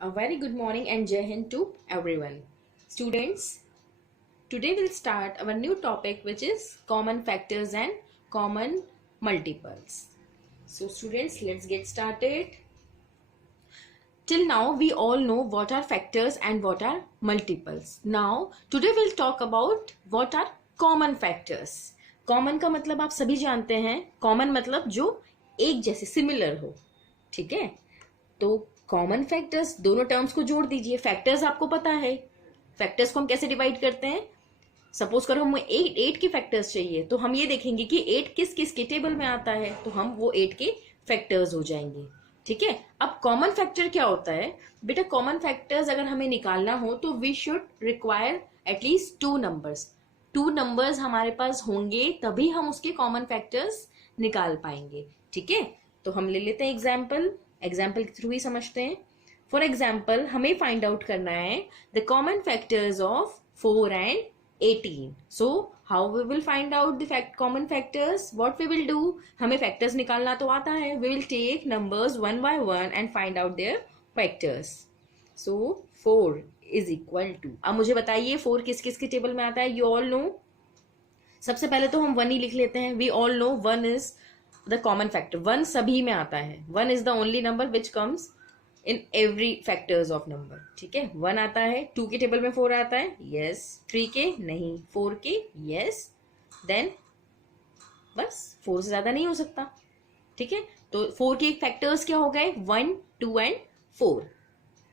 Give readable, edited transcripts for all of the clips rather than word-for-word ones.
A very good morning and Jai Hind to everyone. Students, today we'll start our new topic which is common factors and common multiples. So students, let's get started. Till now we all know what are factors and what are multiples. Now today we'll talk about what are common factors. Common का मतलब आप सभी जानते हैं, common मतलब जो एक जैसे सिमिलर हो, ठीक है। तो कॉमन फैक्टर्स, दोनों टर्म्स को जोड़ दीजिए। फैक्टर्स आपको पता है, फैक्टर्स को हम कैसे डिवाइड करते हैं। सपोज करो हमें एट के फैक्टर्स चाहिए, तो हम ये देखेंगे कि एट किस किस के टेबल में आता है, तो हम वो एट के फैक्टर्स हो जाएंगे, ठीक है। अब कॉमन फैक्टर क्या होता है बेटा? कॉमन फैक्टर्स अगर हमें निकालना हो तो we should require at least two numbers. Two numbers हमारे पास होंगे तभी हम उसके कॉमन फैक्टर्स निकाल पाएंगे, ठीक है। तो हम ले लेते हैं एग्जाम्पल के थ्रू ही समझते हैं। फॉर एग्जाम्पल हमें फाइंड आउट करना है the common factors of 4 and 18. So how we will find out the common factors? What we will do? हमें factors निकालना तो आता है. We will take numbers one by one and find out their factors. So 4 is equal to, अब मुझे बताइए 4 किस किस के टेबल में आता है? You all know. सबसे पहले तो हम 1 ही लिख लेते हैं. We all know 1 is the common factor. 1 सभी में आता है. 1 is the only number which comes in every factors of number, ठीक है। 1 आता है, 2 के टेबल में 4 आता है, यस। 3 के नहीं, 4 के यस। देन बस 4 से ज्यादा नहीं हो सकता, ठीक है। तो 4 के फैक्टर्स क्या हो गए? 1, 2 and 4।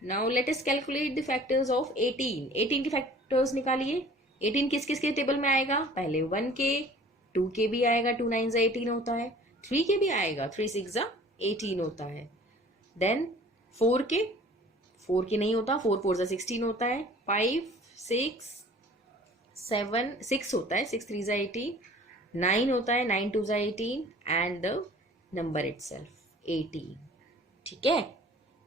Now let us calculate the factors of 18। 18 के फैक्टर्स निकालिए। 18 किस किस के टेबल में आएगा? पहले 1 के, 2 के भी आएगा, 2 9 18 होता है। 3 के भी आएगा, 3 6 18 होता है। देन 4 के नहीं होता, 4 4 16 होता है। 5 6 7 6 होता है, 6 3 18। 9 होता है, 9 2 18 एंड द नंबर इटसेल्फ 18, ठीक है।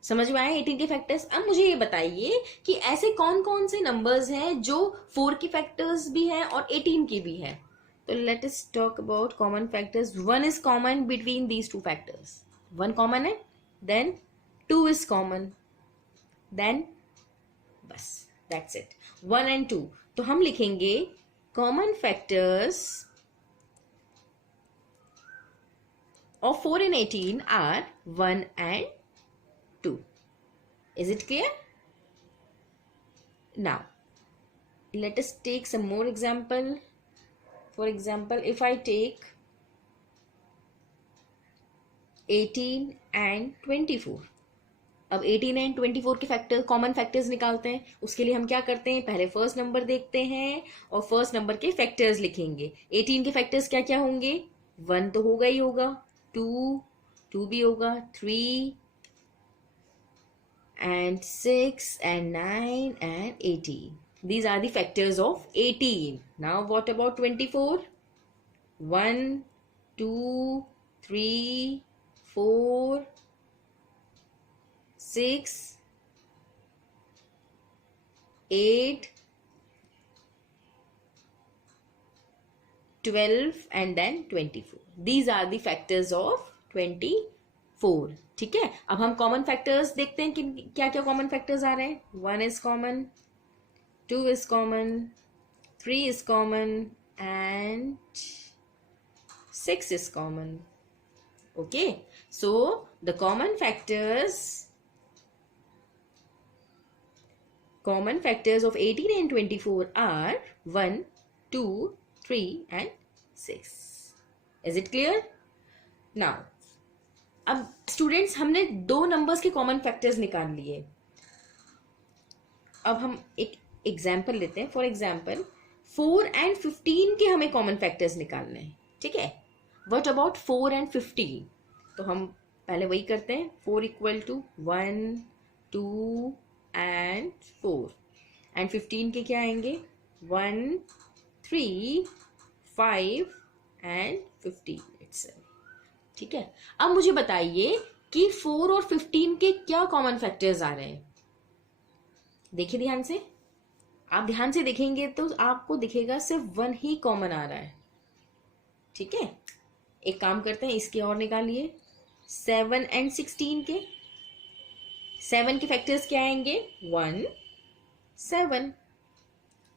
समझ में आया 18 के फैक्टर्स? अब मुझे ये बताइए कि ऐसे कौन कौन से नंबर्स हैं जो 4 के फैक्टर्स भी हैं और 18 के भी हैं। तो let us talk about common factors. 1 is common between these two factors. 1 common है, देन 2 is common, then बस that's it. 1 and 2, तो हम लिखेंगे common factors of 4 and 18 are 1 and 2. Is it clear? Now let us take some more example. For example, if I take 18 and 24, अब 18 and 24 के factor common factors निकालते हैं। उसके लिए हम क्या करते हैं? पहले फर्स्ट नंबर देखते हैं और फर्स्ट नंबर के फैक्टर्स लिखेंगे। 18 के फैक्टर्स क्या क्या होंगे? 1 तो होगा ही होगा, 2 भी होगा, 3 and 6 and 9 and 18. These are the factors of 18. Now what about 24? 1 2 3 4 6 8 12 and then 24. These are the factors of 24, ठीक है। अब हम कॉमन फैक्टर्स देखते हैं कि क्या क्या कॉमन फैक्टर्स आ रहे हैं। 1 is common, 2 is common, 3 is common and 6 is common. Okay, so the common factors of 18 and 24 are 1, 2, 3 and 6. Is it clear? Now, अब स्टूडेंट्स हमने 2 नंबर्स के कॉमन फैक्टर्स निकाल लिए। अब हम एक एग्जाम्पल लेते हैं। फॉर एग्जाम्पल 4 and 15 के हमें कॉमन फैक्टर्स निकालने हैं, ठीक है। What about 4 and 15? तो हम पहले वही करते हैं। 4 इक्वल टू 1 2 and 4 and 15 के क्या आएंगे? 1 3 5 and 15 itself, ठीक है। अब मुझे बताइए कि 4 और 15 के क्या कॉमन फैक्टर्स आ रहे हैं। देखिए ध्यान से, आप ध्यान से देखेंगे तो आपको दिखेगा सिर्फ 1 ही कॉमन आ रहा है, ठीक है। एक काम करते हैं, इसके और निकालिए। 7 and 16 के 7 के फैक्टर्स क्या आएंगे? 1 7।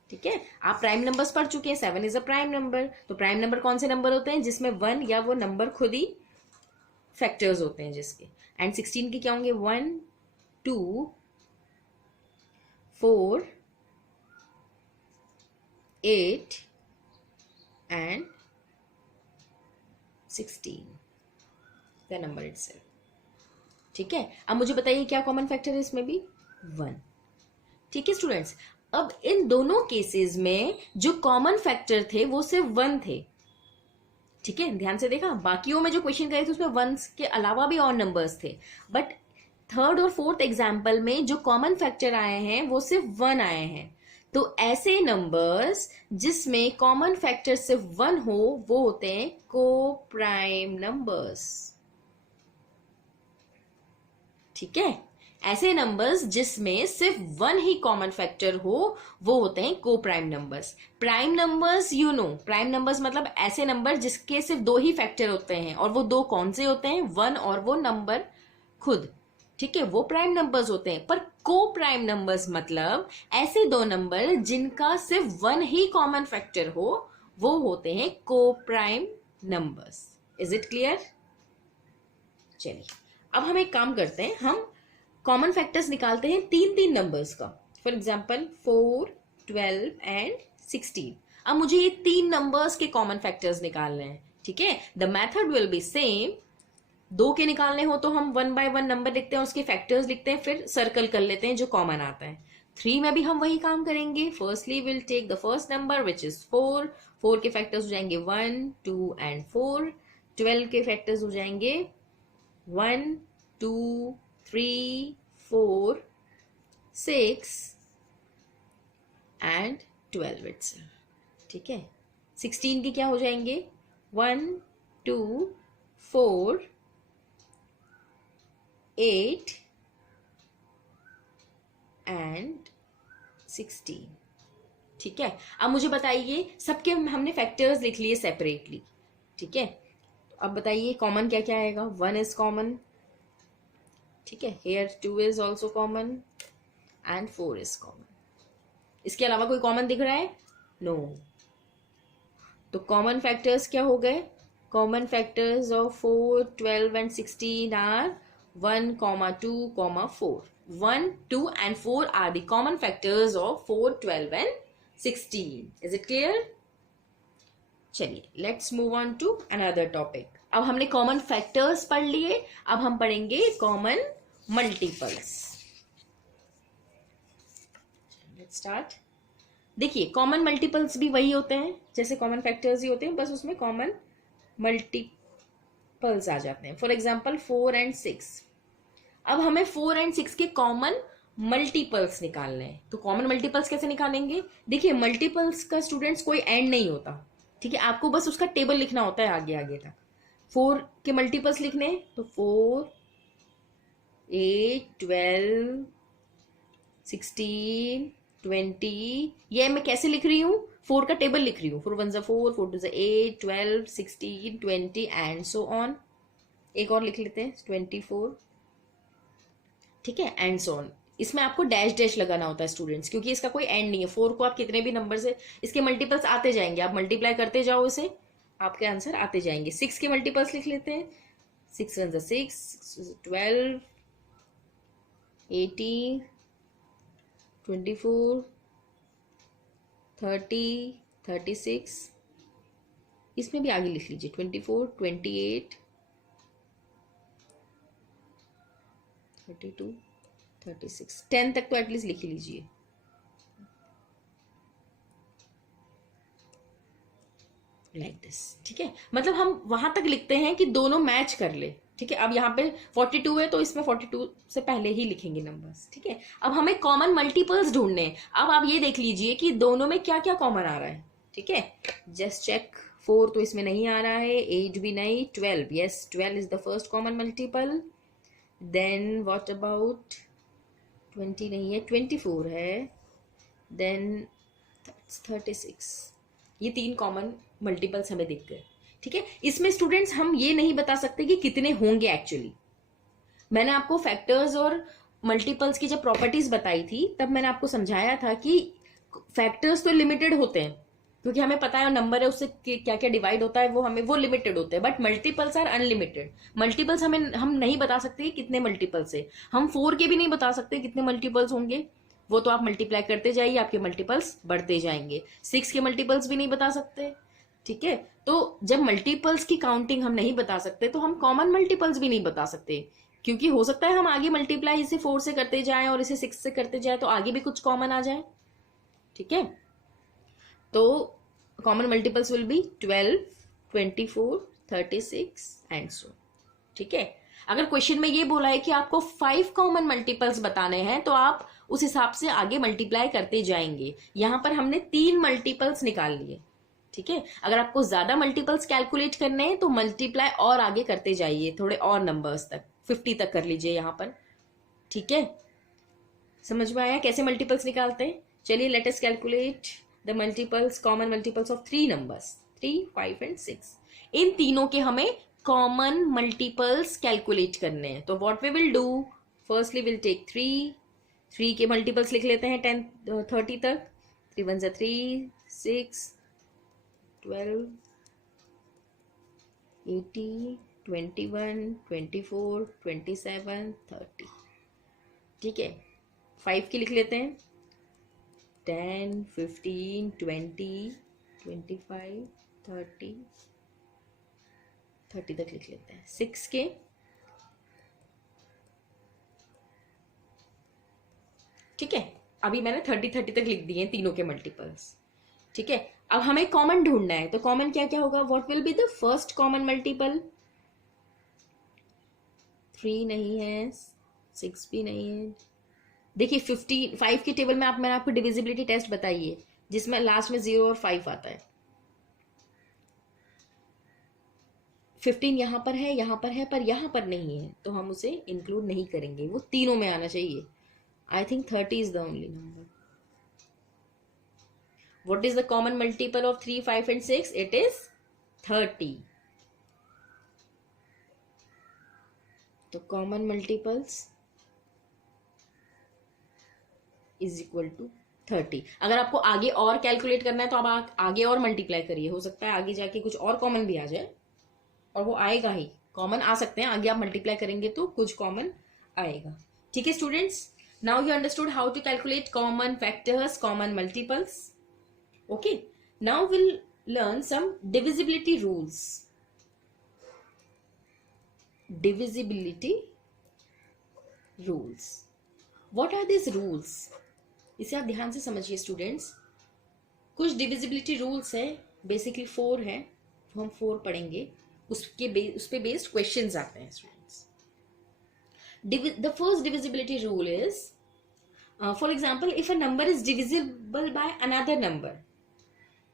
ठीक है, आप प्राइम नंबर्स पढ़ चुके हैं, 7 इज अ प्राइम नंबर। तो प्राइम नंबर कौन से नंबर होते हैं? जिसमें 1 या वो नंबर खुद ही फैक्टर्स होते हैं जिसके। एंड 16 के क्या होंगे? 1 2 4 8 एंड 16 द नंबर इटसेल्फ। ठीक है, अब मुझे बताइए क्या कॉमन फैक्टर है इसमें भी? 1। ठीक है स्टूडेंट्स, अब इन दोनों केसेस में जो कॉमन फैक्टर थे वो सिर्फ 1 थे। ठीक है, ध्यान से देखा, बाकियों में जो क्वेश्चन करे थे उसमें 1 के अलावा भी और नंबर्स थे, बट थर्ड और फोर्थ एग्जाम्पल में जो कॉमन फैक्टर आए हैं वो सिर्फ 1 आए हैं। तो ऐसे नंबर्स जिसमें कॉमन फैक्टर सिर्फ 1 हो वो होते हैं को प्राइम नंबर्स। ठीक है, ऐसे नंबर्स जिसमें सिर्फ 1 ही कॉमन फैक्टर हो वो होते हैं को prime numbers. Prime numbers you know, prime numbers मतलब ऐसे नंबर जिसके सिर्फ 2 ही फैक्टर होते हैं, और वो 2 कौन से होते हैं? 1 और वो नंबर खुद। ठीक है, वो प्राइम नंबर्स होते हैं। पर को प्राइम नंबर्स मतलब ऐसे 2 नंबर जिनका सिर्फ 1 ही कॉमन फैक्टर हो वो होते हैं को prime numbers. Is it clear? चलिए, अब हम एक काम करते हैं, हम कॉमन फैक्टर्स निकालते हैं 3 नंबर्स का। For example 4 12 and 16। अब मुझे ये 3 नंबर्स के कॉमन फैक्टर्स निकालने हैं। ठीक है, the method will be same. 2 के निकालने हो तो हम 1 बाय 1 नंबर लिखते हैं, उसके फैक्टर्स लिखते हैं, फिर सर्कल कर लेते हैं जो कॉमन आता है। 3 में भी हम वही काम करेंगे। Firstly will take the first number which is 4। 4 के फैक्टर्स हो जाएंगे 1 2 एंड 4। 12 के फैक्टर्स हो जाएंगे 1 2 3 4 6 एंड 12 इटसेल्फ। ठीक है, 16 के क्या हो जाएंगे? 1 2 4 8 एंड 16। ठीक है, अब मुझे बताइए, सबके हमने फैक्टर्स लिख लिए सेपरेटली। ठीक है, अब बताइए कॉमन क्या क्या आएगा? 1 इज कॉमन। ठीक है, here 2 is also common and 4 is common. इसके अलावा कोई कॉमन दिख रहा है? नो। तो कॉमन फैक्टर्स क्या हो गए? Common factors of 4 12 and 16 are 1 2 4। 1 2 and 4 are the common factors of 4 12 and 16. Is it clear? चलिए, let's move on to another topic. अब हमने कॉमन फैक्टर्स पढ़ लिए, अब हम पढ़ेंगे कॉमन मल्टीपल्स। Let's start. देखिए, कॉमन मल्टीपल्स भी वही होते हैं जैसे कॉमन फैक्टर्स ही होते हैं, बस उसमें कॉमन मल्टीपल्स आ जाते हैं। For example 4 and 6। अब हमें 4 and 6 के कॉमन मल्टीपल्स निकालने हैं। तो कॉमन मल्टीपल्स कैसे निकालेंगे? देखिए, मल्टीपल्स का स्टूडेंट्स कोई एंड नहीं होता। ठीक है, आपको बस उसका टेबल लिखना होता है आगे आगे तक। 4 के मल्टीपल्स लिखने, तो 4 8 12 16 20। ये मैं कैसे लिख रही हूँ? 4 का टेबल लिख रही हूँ। 4 1 4 4 2 8 12 16 20 एंड सो ऑन। एक और लिख लेते हैं 24। ठीक है, एंड सो ऑन। इसमें आपको डैश डैश लगाना होता है स्टूडेंट्स, क्योंकि इसका कोई एंड नहीं है। 4 को आप कितने भी नंबर से, इसके मल्टीपल्स आते जाएंगे, आप मल्टीप्लाई करते जाओ इसे, आपके आंसर आते जाएंगे। 6 के मल्टीपल्स लिख लेते हैं। 6 1 6 12 18 24 30 36। इसमें भी आगे लिख लीजिए 24 28 32 36। 10 तक तो एटलीस्ट लिख लीजिए। Like this. ठीक है, मतलब हम वहां तक लिखते हैं कि दोनों मैच कर ले। ठीक है, अब यहाँ पे 42 है तो इसमें 42 से पहले ही लिखेंगे नंबर्स। ठीक है, अब हमें कॉमन मल्टीपल्स ढूंढने हैं। अब आप ये देख लीजिए कि दोनों में क्या क्या कॉमन आ रहा है। ठीक है, जस्ट चेक। 4 तो इसमें नहीं आ रहा है, 8 भी नहीं, 12 yes, 12 is the first common multiple. Then what about 20 नहीं है, 24 है, देन 36। ये 3 कॉमन मल्टीपल्स हमें दिख गए। ठीक है, इसमें स्टूडेंट्स हम ये नहीं बता सकते कि कितने होंगे एक्चुअली। मैंने आपको फैक्टर्स और मल्टीपल्स की जब प्रॉपर्टीज बताई थी तब मैंने आपको समझाया था कि फैक्टर्स तो लिमिटेड होते हैं, क्योंकि हमें पता है नंबर है उससे क्या क्या डिवाइड होता है, वो हमें वो लिमिटेड होते हैं, but multiples are unlimited. Multiples हम नहीं बता सकते कितने मल्टीपल्स है, हम 4 के भी नहीं बता सकते कितने मल्टीपल्स होंगे, वो तो आप मल्टीप्लाई करते जाइए, आपके मल्टीपल्स बढ़ते जाएंगे। 6 के मल्टीपल्स भी नहीं बता सकते, ठीक है। तो जब मल्टीपल्स की काउंटिंग हम नहीं बता सकते तो हम कॉमन मल्टीपल्स भी नहीं बता सकते, क्योंकि हो सकता है हम आगे मल्टीप्लाई इसे 4 से करते जाएं और इसे 6 से करते जाएं तो आगे भी कुछ कॉमन आ जाए, ठीक है। तो common multiples will be 12, 24, 36 and so, ठीक है। अगर क्वेश्चन में ये बोला है कि आपको 5 कॉमन मल्टीपल्स बताने हैं तो आप उस हिसाब से आगे मल्टीप्लाई करते जाएंगे। यहां पर हमने 3 मल्टीपल्स निकाल लिए, ठीक है। अगर आपको ज्यादा मल्टीपल्स कैलकुलेट करने हैं तो मल्टीप्लाई और आगे करते जाइए, थोड़े और नंबर्स तक, 50 तक कर लीजिए यहां पर, ठीक है। समझ में आया कैसे मल्टीपल्स निकालते हैं? चलिए let us calculate the multiples, common multiples of 3 numbers, 3, 5 and 6। इन तीनों के हमें कॉमन मल्टीपल्स कैलकुलेट करने हैं। तो what we will do, firstly will take 3 के मल्टीपल्स लिख लेते हैं 30 तक। 3 1 3, 6, 12, 18, 21, 24, 27, 30, ठीक है। 5 की लिख लेते हैं 10, 15, 20, 25, 30 तक लिख लेते हैं। 6 के ठीक है, अभी मैंने 30 तक लिख दिए हैं तीनों के मल्टीपल्स, ठीक है। अब हमें कॉमन ढूंढना है, तो कॉमन क्या क्या होगा, what will be the first common multiple? 3 नहीं है, 6 भी नहीं है। देखिए 5 के टेबल में मैंने आपको डिविजिबिलिटी टेस्ट बताई है जिसमें लास्ट में 0 और 5 आता है। 15 यहां पर है, यहां पर है, पर यहां पर नहीं है, तो हम उसे इंक्लूड नहीं करेंगे, वो तीनों में आना चाहिए। I think 30 is the only number. What is the common multiple of 3, 5 and 6? It is 30। तो common multiples is equal to 30। अगर आपको आगे और कैलकुलेट करना है तो आप आगे और मल्टीप्लाई करिए, हो सकता है आगे जाके कुछ और कॉमन भी आ जाए, और वो आएगा ही, कॉमन आ सकते हैं, आगे आप मल्टीप्लाई करेंगे तो कुछ कॉमन आएगा, ठीक है students. Now you understood how to calculate common factors, common multiples. Okay, now will learn some divisibility rules. Divisibility rules, what are this rules? इसे आप ध्यान से समझिए स्टूडेंट्स। कुछ डिविजिबिलिटी रूल्स है, बेसिकली 4 है, हम 4 पढ़ेंगे, उस पे बेस्ड क्वेश्चंस आते हैं students. The first divisibility rule is, for example, if a number is divisible by another number.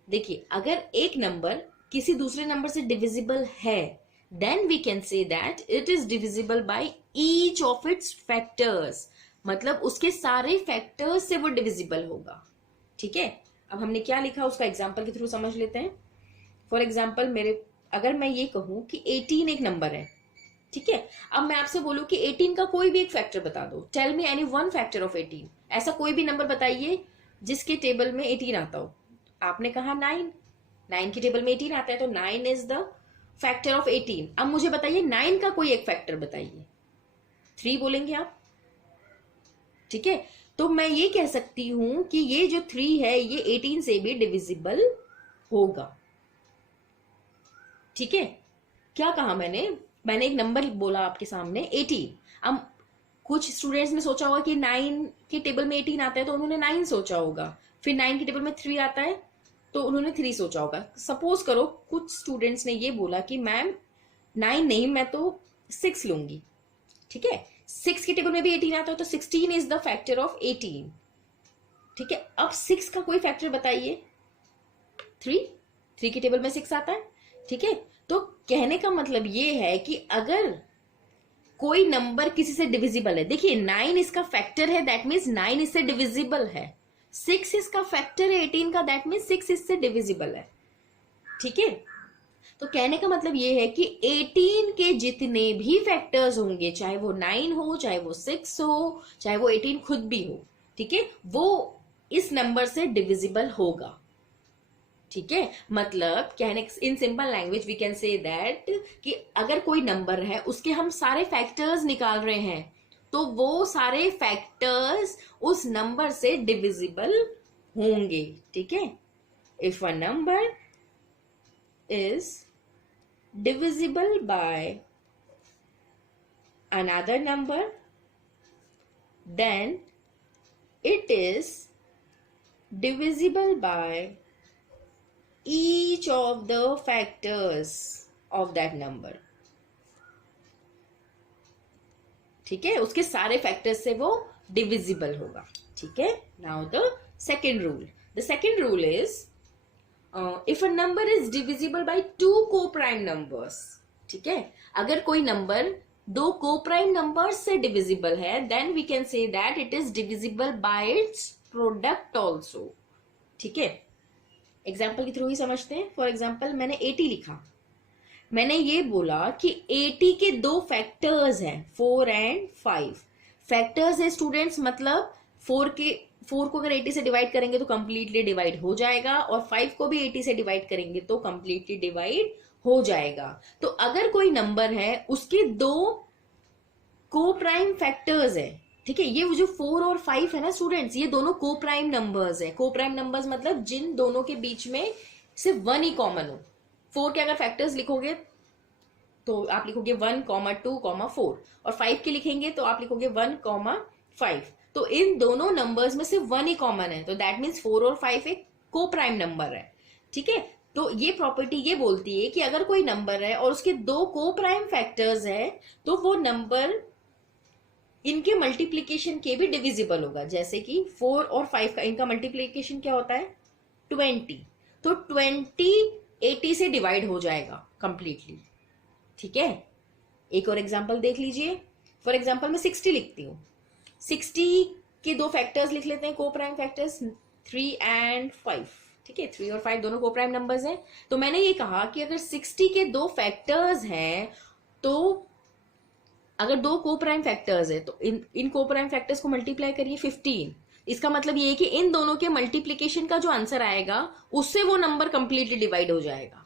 देखिए अगर एक नंबर किसी दूसरे नंबर से डिविजिबल है, then we can say that it is divisible by each of its factors, मतलब उसके सारे फैक्टर्स से वो डिविजिबल होगा, ठीक है। अब हमने क्या लिखा उसका एग्जांपल के थ्रू समझ लेते हैं। फॉर एग्जांपल, अगर मैं ये कहूं कि 18 एक नंबर है, ठीक है। अब मैं आपसे बोलूं कि 18 का कोई भी एक फैक्टर बता दो, tell me any one factor of 18। ऐसा कोई भी नंबर बताइए जिसके टेबल में 18 आता हो। आपने कहा 9 की टेबल में 18 आता है, तो 9 इज द फैक्टर ऑफ 18। अब मुझे बताइए 9 का कोई एक फैक्टर बताइए। 3 बोलेंगे आप, ठीक है। तो मैं ये कह सकती हूं कि ये जो 3 है ये 18 से भी डिविजिबल होगा, ठीक है। क्या कहा मैंने एक नंबर बोला आपके सामने 18। अब कुछ स्टूडेंट्स ने सोचा होगा कि 9 के टेबल में 18 आता है तो उन्होंने 9 सोचा होगा, फिर 9 के टेबल में 3 आता है तो उन्होंने 3 सोचा होगा। सपोज करो कुछ स्टूडेंट्स ने ये बोला कि मैम 9 नहीं, मैं तो 6 लूंगी, ठीक है। 6 के टेबल में भी 18 आता है तो 16 इज द फैक्टर ऑफ 18, ठीक है। अब 6 का कोई फैक्टर बताइए। 3 के टेबल में 6 आता है, ठीक है। तो कहने का मतलब ये है कि अगर कोई नंबर किसी से डिविजिबल है, देखिए 9 इसका फैक्टर है, दैट मीन्स 9 इससे डिविजिबल है। 6 इसका फैक्टर है 18 का, दैट मीन्स 6 इससे डिविजिबल है, ठीक है। तो कहने का मतलब ये है कि 18 के जितने भी फैक्टर्स होंगे, चाहे वो 9 हो, चाहे वो 6 हो, चाहे वो 18 खुद भी हो, ठीक है, वो इस नंबर से डिविजिबल होगा। ठीक है, मतलब कहने in simple language we can say that कि अगर कोई नंबर है उसके हम सारे फैक्टर्स निकाल रहे हैं तो वो सारे फैक्टर्स उस नंबर से डिविजिबल होंगे। ठीक है, if a number is divisible bye another number, then it is divisible by each of the factors of that number। ठीक है, उसके सारे फैक्टर्स से वो डिविजिबल होगा। ठीक है, now the second rule, the second rule is if a number is divisible by two coprime numbers. ठीक है, अगर कोई नंबर दो को प्राइम नंबर्स से डिविजिबल है then we can say that it is divisible by its product also. ठीक है, example के थ्रू ही समझते हैं। फॉर एग्जाम्पल मैंने 80 लिखा, मैंने ये बोला कि 80 के दो फैक्टर्स हैं 4 एंड 5। फैक्टर्स है स्टूडेंट्स, मतलब 4 को अगर 80 से डिवाइड करेंगे तो कंप्लीटली डिवाइड हो जाएगा और 5 को भी 80 से डिवाइड करेंगे तो कंप्लीटली डिवाइड हो जाएगा। तो अगर कोई नंबर है उसके दो को प्राइम फैक्टर्स है, ठीक है, ये जो 4 और 5 है ना स्टूडेंट्स, ये दोनों को प्राइम नंबर्स है। को प्राइम नंबर्स मतलब जिन दोनों के बीच में सिर्फ 1 ही कॉमन हो। 4 के अगर फैक्टर्स लिखोगे तो आप लिखोगे 1, 2, 4 और 5 के लिखेंगे तो आप लिखोगे 1, 5। तो इन दोनों नंबर्स में सिर्फ 1 ही कॉमन है, तो दैट मीन्स 4 और 5 एक को प्राइम नंबर है। ठीक है, तो ये प्रॉपर्टी ये बोलती है कि अगर कोई नंबर है और उसके दो को प्राइम फैक्टर्स है तो वो नंबर इनके मल्टीप्लीकेशन के भी डिविजिबल होगा। जैसे कि 4 और 5 का इनका मल्टीप्लीकेशन क्या होता है 20, तो 20 80 से डिवाइड हो जाएगा कंप्लीटली। ठीक है, एक और एग्जांपल देख लीजिए। फॉर एग्जांपल मैं 60 लिखती हूँ, 60 के दो फैक्टर्स लिख लेते हैं को प्राइम फैक्टर्स 3 एंड 5। ठीक है, 3 और 5 दोनों को प्राइम नंबर्स हैं। तो मैंने ये कहा कि अगर 60 के दो फैक्टर्स हैं तो अगर दो को प्राइम फैक्टर्स है तो इन को प्राइम फैक्टर्स को मल्टीप्लाई करिए 15। इसका मतलब ये है कि इन दोनों के मल्टीप्लीकेशन का जो आंसर आएगा उससे वो नंबर कंप्लीटली डिवाइड हो जाएगा।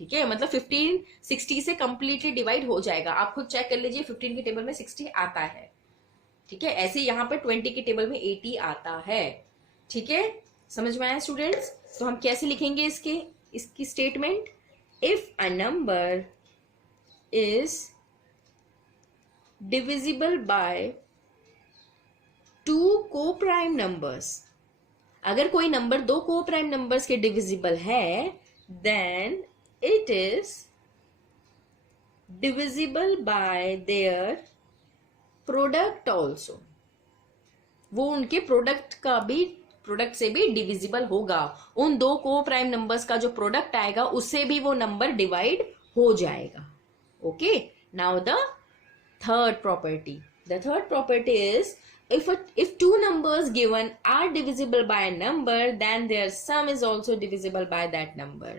ठीक है, मतलब 15 60 से कंप्लीटली डिवाइड हो जाएगा। आप खुद चेक कर लीजिए 15 के टेबल में 60 आता है। ठीक है, ऐसे यहाँ पर 20 के टेबल में 80 आता है। ठीक है, समझ में आया स्टूडेंट्स? तो हम कैसे लिखेंगे इसकी statement, if a number is divisible by two coprime numbers, अगर कोई नंबर दो को प्राइम नंबर्स के डिविजिबल है then it is divisible by their product also. वो उनके प्रोडक्ट से भी डिविजिबल होगा। उन दो को प्राइम नंबर्स का जो प्रोडक्ट आएगा उससे भी वो नंबर डिवाइड हो जाएगा। Okay, now the third property. The third property is if two numbers given are divisible by a number then their sum is also divisible by that number.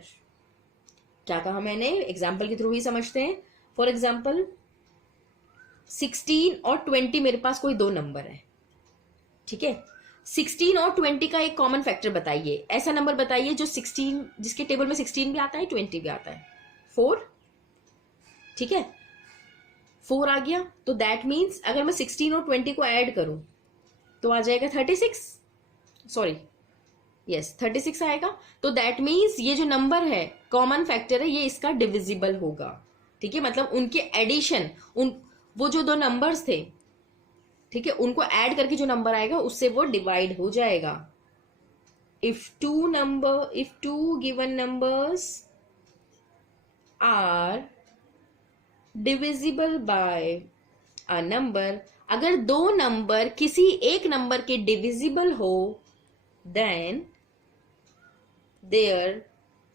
क्या कहा मैंने? एग्जाम्पल के थ्रू ही समझते हैं। For example 16 और 20 मेरे पास कोई दो नंबर है। ठीक है, 16 और 20 का एक कॉमन फैक्टर बताइए। ऐसा नंबर बताइए जो 16 जिसके टेबल में 16 भी आता है 20 भी आता है। 4। ठीक है, 4 आ गया तो दैट मीन्स अगर मैं 16 और 20 को ऐड करूं तो आ जाएगा 36। सॉरी, यस 36 आएगा। तो दैट मीन्स ये जो नंबर है कॉमन फैक्टर है, ये इसका डिविजिबल होगा। ठीक है, मतलब उनके एडिशन वो जो दो नंबर्स थे, ठीक है, उनको ऐड करके जो नंबर आएगा उससे वो डिवाइड हो जाएगा। If two given numbers are divisible by a number, अगर दो नंबर किसी एक नंबर के डिविजिबल हो then their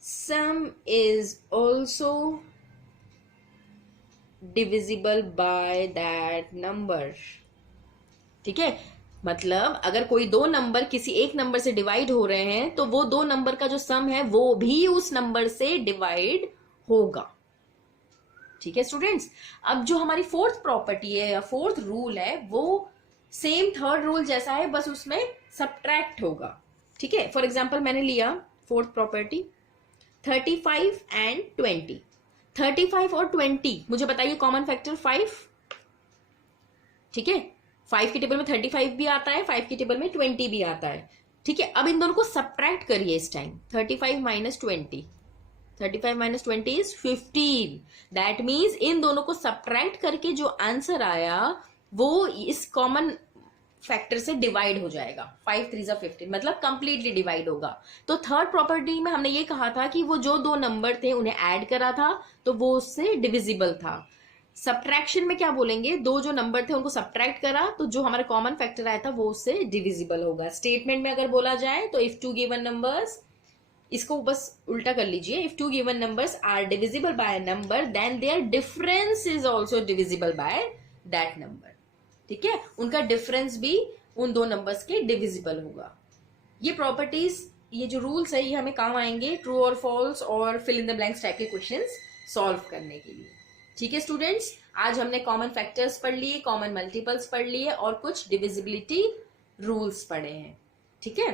sum is also divisible by that number. ठीक है, मतलब अगर कोई दो नंबर किसी एक नंबर से डिवाइड हो रहे हैं तो वो दो नंबर का जो सम है वो भी उस नंबर से डिवाइड होगा। ठीक है स्टूडेंट्स, अब जो हमारी फोर्थ प्रॉपर्टी है या फोर्थ रूल है वो सेम थर्ड रूल जैसा है, बस उसमें सब्ट्रैक्ट होगा। ठीक है, फॉर एग्जाम्पल मैंने लिया फोर्थ प्रॉपर्टी 35 एंड 20। 35 और 20 मुझे बताइए कॉमन फैक्टर 5। ठीक है, 5 की टेबल में 35 भी आता है, 5 की टेबल में 20 भी आता है। ठीक है, अब इन दोनों को सब्ट्रैक्ट करिए इस time. 35 minus 20, 35 minus 20 is 15। That means in दोनों को सब्ट्रैक्ट करके जो आंसर आया वो इस कॉमन फैक्टर से डिवाइड हो जाएगा। 5 3 15 मतलब कंप्लीटली डिवाइड होगा। तो थर्ड प्रॉपर्टी में हमने ये कहा था कि वो जो दो नंबर थे उन्हें ऐड करा था तो वो उससे डिविजिबल था। सब्ट्रैक्शन में क्या बोलेंगे, दो जो नंबर थे उनको सब्ट्रैक्ट करा तो जो हमारा कॉमन फैक्टर आया था वो उससे डिविजिबल होगा। स्टेटमेंट में अगर बोला जाए तो इफ टू गिवन नंबर्स, इसको बस उल्टा कर लीजिए, if two given numbers are divisible by a number then their difference is also divisible by that number. ठीक है, उनका डिफरेंस भी उन दो नंबर्स के डिविजिबल होगा। ये प्रॉपर्टीज, ये जो रूल्स है ये हमें काम आएंगे ट्रू और फॉल्स और fill in the blanks type के क्वेश्चंस सॉल्व करने के लिए। ठीक है स्टूडेंट्स, आज हमने कॉमन फैक्टर्स पढ़ लिए, कॉमन मल्टीपल्स पढ़ लिए और कुछ डिविजिबिलिटी रूल्स पढ़े हैं। ठीक है,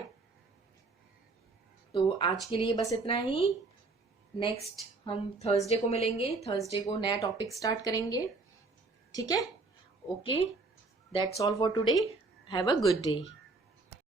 तो आज के लिए बस इतना ही। नेक्स्ट हम थर्सडे को मिलेंगे, थर्सडे को नया टॉपिक स्टार्ट करेंगे। ठीक है, okay, that's all for today. Have a good day.